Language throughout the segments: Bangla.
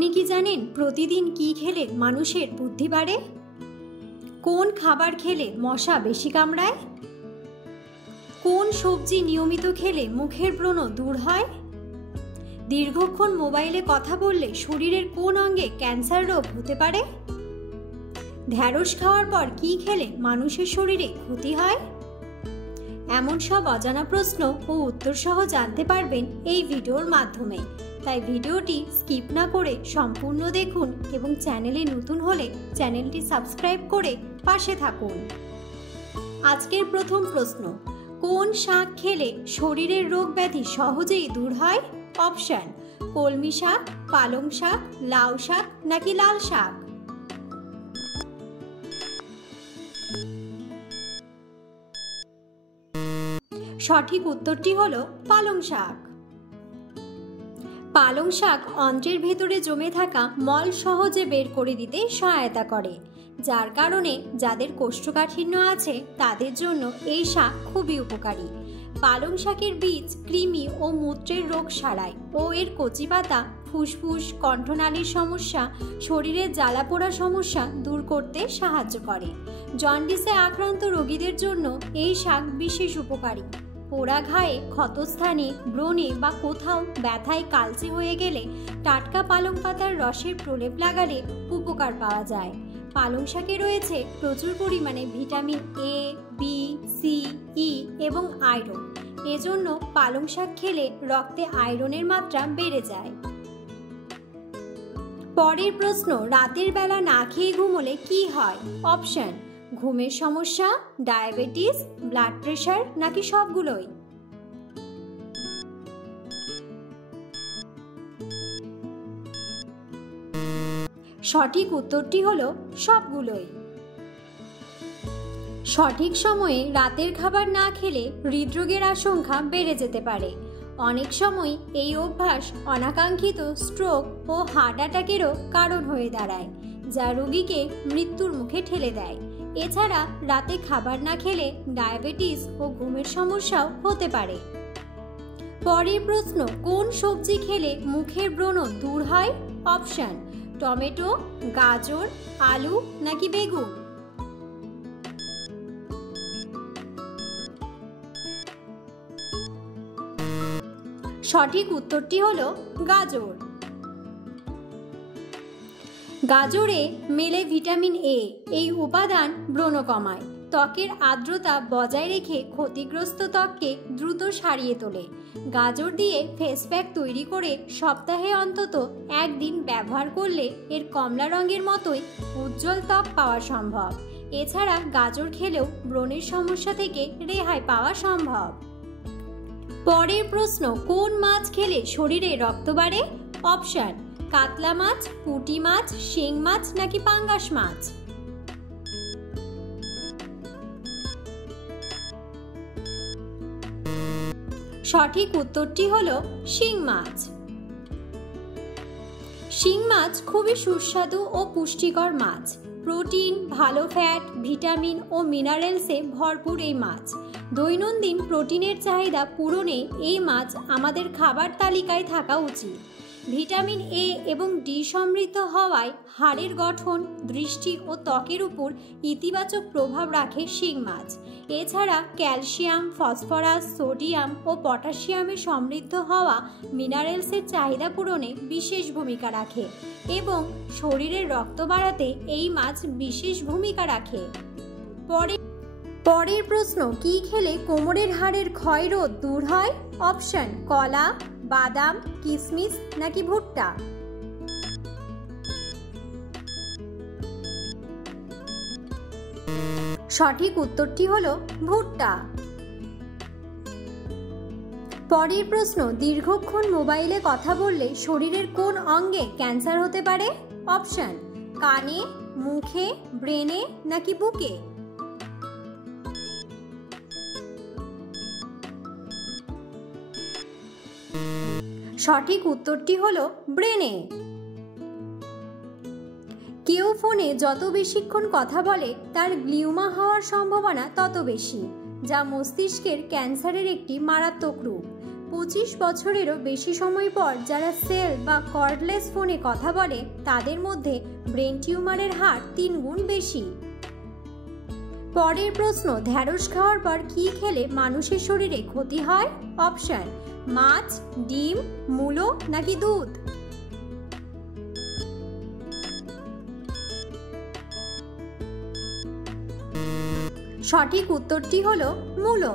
আপনি কি জানেন প্রতিদিন কি খেলে মানুষের বুদ্ধি বাড়ে? কোন খাবার খেলে মশা বেশি কামড়ায়? কোন সবজি নিয়মিত খেলে মুখের ব্রণ দূর হয়? দীর্ঘক্ষণ মোবাইলে কথা বললে শরীরের কোন অঙ্গে ক্যান্সার রোগ হতে পারে? ঢ্যাঁড়স খাওয়ার পর কি খেলে মানুষের শরীরে ক্ষতি হয়? এমন সব অজানা প্রশ্ন ও উত্তর সহ জানতে পারবেন এই ভিডিওর মাধ্যমে। তাই ভিডিওটি স্কিপ না করে সম্পূর্ণ দেখুন এবং চ্যানেলে নতুন হলে চ্যানেলটি সাবস্ক্রাইব করে পাশে থাকুন। আজকের প্রথম প্রশ্ন, কোন শাক খেলে শরীরের রোগ ব্যাধি সহজেই দূর হয়? অপশন: কলমি শাক, পালং শাক, লাউ শাক নাকি লাল শাক? সঠিক উত্তরটি হলো পালং শাক। পালং শাক অন্ত্রের ভেতরে জমে থাকা মল সহজে বের করে দিতে সহায়তা করে, যার কারণে যাদের কোষ্ঠকাঠিন্য আছে তাদের জন্য এই শাক খুবই উপকারী। পালং শাকের বীজ কৃমি ও মূত্রের রোগ সারায় ও এর কচি পাতা ফুসফুস, কণ্ঠনালীর সমস্যা, শরীরের জ্বালাপোড়া সমস্যা দূর করতে সাহায্য করে। জন্ডিসে আক্রান্ত রোগীদের জন্য এই শাক বিশেষ উপকারী। পোড়া ঘায়ে, ক্ষতস্থানে, ব্রণে বা কোথাও ব্যথায় কালচে হয়ে গেলে টাটকা পালং পাতার রসের প্রলেপ লাগালে উপকার পাওয়া যায়। পালং শাকে রয়েছে প্রচুর পরিমাণে ভিটামিন এ, বি, সি, ই এবং আয়রন। এজন্য পালং শাক খেলে রক্তে আয়রনের মাত্রা বেড়ে যায়। পরের প্রশ্ন, রাতের বেলা না খেয়ে ঘুমোলে কি হয়? অপশন: ঘুমের সমস্যা, ডায়াবেটিস, ব্লাড প্রেশার নাকি সবগুলোই? সঠিক উত্তরটি হলো সবগুলোই। সঠিক সময়ে রাতের খাবার না খেলে হৃদরোগের আশঙ্কা বেড়ে যেতে পারে। অনেক সময় এই অভ্যাস অনাকাঙ্ক্ষিত স্ট্রোক ও হার্ট অ্যাটাকেরও কারণ হয়ে দাঁড়ায়, যা রোগীকে মৃত্যুর মুখে ঠেলে দেয়। এছাড়া রাতে খাবার না খেলে ডায়াবেটিস ও ঘুমের সমস্যাও হতে পারে। পরের প্রশ্ন, কোন সবজি খেলে মুখের ব্রণ দূর হয়? অপশন: টমেটো, গাজর, আলু নাকি বেগুন? সঠিক উত্তরটি হলো গাজর। গাজরে মেলে ভিটামিন এ। এই উপাদান ব্রণ কমায়, ত্বকের আর্দ্রতা বজায় রেখে ক্ষতিগ্রস্ত ত্বককে দ্রুত সারিয়ে তোলে। গাজর দিয়ে ফেস প্যাক তৈরি করে সপ্তাহে অন্তত একদিন ব্যবহার করলে এর কমলা রঙের মতোই উজ্জ্বল ত্বক পাওয়া সম্ভব। এছাড়া গাজর খেলেও ব্রণের সমস্যা থেকে রেহাই পাওয়া সম্ভব। পরের প্রশ্ন, কোন মাছ খেলে শরীরে রক্ত বাড়ে? অপশন: কাতলা মাছ, পুঁটি মাছ, শিং মাছ নাকি পাঙ্গাস মাছ? সঠিক উত্তরটি হলো শিং মাছ। শিং মাছ খুবই সুস্বাদু ও পুষ্টিকর মাছ। প্রোটিন, ভালো ফ্যাট, ভিটামিন ও মিনারেলসে ভরপুর এই মাছ। দৈনন্দিন প্রোটিনের চাহিদা পূরণে এই মাছ আমাদের খাবার তালিকায় থাকা উচিত। ভিটামিন এ এবং ডি সমৃদ্ধ হওয়ায় হাড়ের গঠন, দৃষ্টি ও ত্বকের উপর ইতিবাচক প্রভাব রাখে শিং মাছ। এছাড়া ক্যালসিয়াম, ফসফরাস, সোডিয়াম ও পটাশিয়ামে সমৃদ্ধ হওয়া মিনারেলসের চাহিদা পূরণে বিশেষ ভূমিকা রাখে এবং শরীরের রক্ত বাড়াতে এই মাছ বিশেষ ভূমিকা রাখে। পরের প্রশ্ন, কি খেলে কোমরের হাড়ের ক্ষয়রোধ দূর হয়? অপশন: কলা, বাদাম, কিশমিশ নাকি ভুট্টা? সঠিক উত্তরটি হলো ভুট্টা। পরের প্রশ্ন, দীর্ঘক্ষণ মোবাইলে কথা বললে শরীরের কোন অঙ্গে ক্যান্সার হতে পারে? অপশন: কানে, মুখে, ব্রেনে নাকি বুকে? সঠিক উত্তরটি হলো ব্রেনে। কেউ ফোনে যত বেশিক্ষণ কথা বলে তার গ্লিওমা হওয়ার সম্ভাবনা তত বেশি, যা মস্তিষ্কের ক্যান্সারের একটি মারাত্মক রূপ। 25 বছরেরও বেশি সময় পর যারা সেল বা কর্ডলেস ফোনে কথা বলে তাদের মধ্যে ব্রেন টিউমারের হার 3 গুণ বেশি। পরের প্রশ্ন, ঢ্যাঁড়স খাওয়ার পর কি খেলে মানুষের শরীরে ক্ষতি হয়? অপশন, মাছ, ডিম, মূলো নাকি দুধ? সঠিক উত্তরটি হলো মূলো।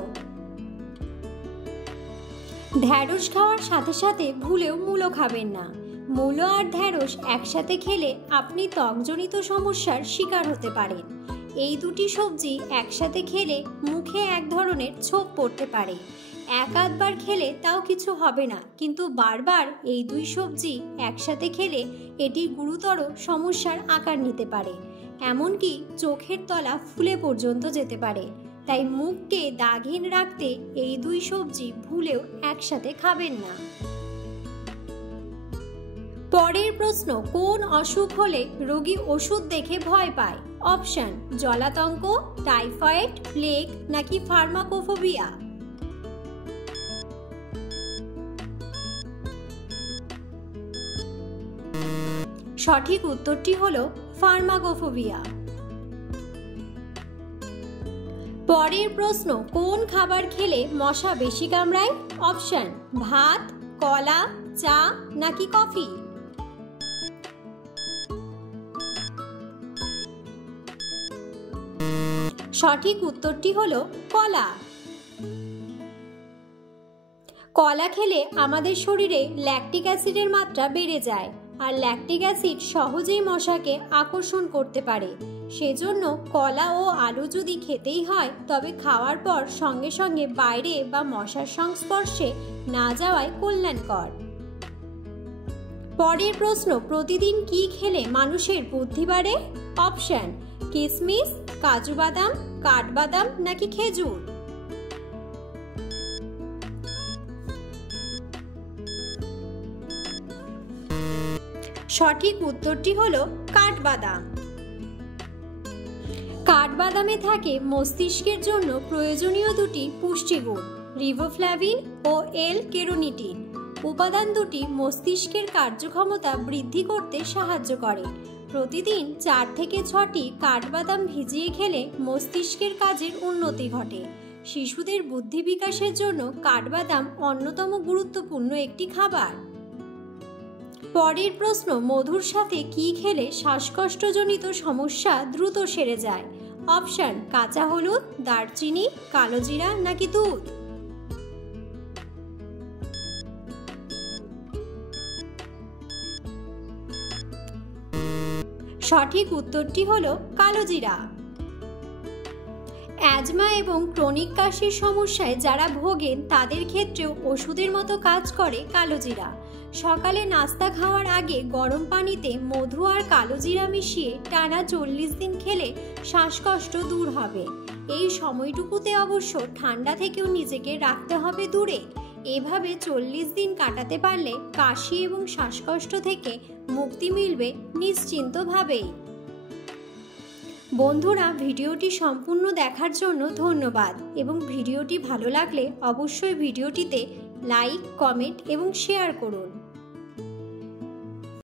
ঢ্যাঁড়স খাওয়ার সাথে সাথে ভুলেও মূলো খাবেন না। মূলো আর ঢ্যাঁড়স একসাথে খেলে আপনি ত্বকজনিত সমস্যার শিকার হতে পারেন। এই দুটি সবজি একসাথে খেলে মুখে এক ধরনের ছোপ পড়তে পারে। এক আধবার খেলে তাও কিছু হবে না, কিন্তু বারবার এই দুই সবজি একসাথে খেলে এটি গুরুতর সমস্যার আকার নিতে পারে, এমনকি চোখের তলা ফুলে পর্যন্ত যেতে পারে। তাই মুখকে দাগহীন রাখতে এই দুই সবজি ভুলেও একসাথে খাবেন না। পরের প্রশ্ন, কোন অসুখ হলে রোগী ওষুধ দেখে ভয় পায়? অপশন, জলাতঙ্ক, টাইফয়েড, প্লেগ নাকি ফার্মাকোফোবিয়া? সঠিক উত্তরটি হলো ফার্মাকোফোবিয়া। পরের প্রশ্ন, কোন খাবার খেলে মশা বেশি কামড়ায়? অপশন, ভাত, কলা, চা নাকি কফি? সঠিক উত্তরটি হলো কলা। কলা খেলে আমাদের শরীরে ল্যাকটিক অ্যাসিডের মাত্রা বেড়ে যায়, আর ল্যাকটিক অ্যাসিড সহজেই মশাকে আকর্ষণ করতে পারে। সেজন্য কলা ও আলু যদি খেতেই হয় তবে খাওয়ার পর সঙ্গে সঙ্গে বাইরে বা মশার সংস্পর্শে না যাওয়াই কল্যাণকর। পরের প্রশ্ন, প্রতিদিন কি খেলে মানুষের বুদ্ধি বাড়ে? অপশন, কিশমিশ, কাজু বাদাম, কাঠবাদাম নাকি খেজুর? সঠিক উত্তরটি হলো কাঠবাদাম। কাঠবাদামে থাকে মস্তিষ্কের জন্য প্রয়োজনীয় দুটি পুষ্টিগুণ, রিবোফ্ল্যাভিন ও এল-ক্যারোটিনিন। উপাদান দুটি মস্তিষ্কের কার্যক্ষমতা বৃদ্ধি করতে সাহায্য করে। প্রতিদিন 4 থেকে 6টি কাঠবাদাম ভিজিয়ে খেলে মস্তিষ্কের কাজের উন্নতি ঘটে। শিশুদের বুদ্ধি বিকাশের জন্য কাঠবাদাম অন্যতম গুরুত্বপূর্ণ একটি খাবার। পরের প্রশ্ন, মধুর সাথে কি খেলে শ্বাসকষ্টজনিত সমস্যা দ্রুত সেরে যায়? অপশন, কাঁচা হলুদ, দারচিনি, কালোজিরা নাকি দুধ? সঠিক উত্তরটি হলো কালোজিরা। অ্যাজমা এবং ক্রনিক কাশির সমস্যায় যারা ভোগেন তাদের ক্ষেত্রেও ওষুধের মতো কাজ করে কালোজিরা। সকালে নাস্তা খাওয়ার আগে গরম পানিতে মধু আর কালোজিরা মিশিয়ে টানা 40 দিন খেলে শ্বাসকষ্ট দূর হবে। এই সময়টুকুতে অবশ্য ঠান্ডা থেকেও নিজেকে রাখতে হবে দূরে। এভাবে 40 দিন কাটাতে পারলে কাশি এবং শ্বাসকষ্ট থেকে মুক্তি মিলবে নিশ্চিন্তভাবেই। বন্ধুরা, ভিডিওটি সম্পূর্ণ দেখার জন্য ধন্যবাদ, এবং ভিডিওটি ভালো লাগলে অবশ্যই ভিডিওটিতে লাইক, কমেন্ট এবং শেয়ার করুন।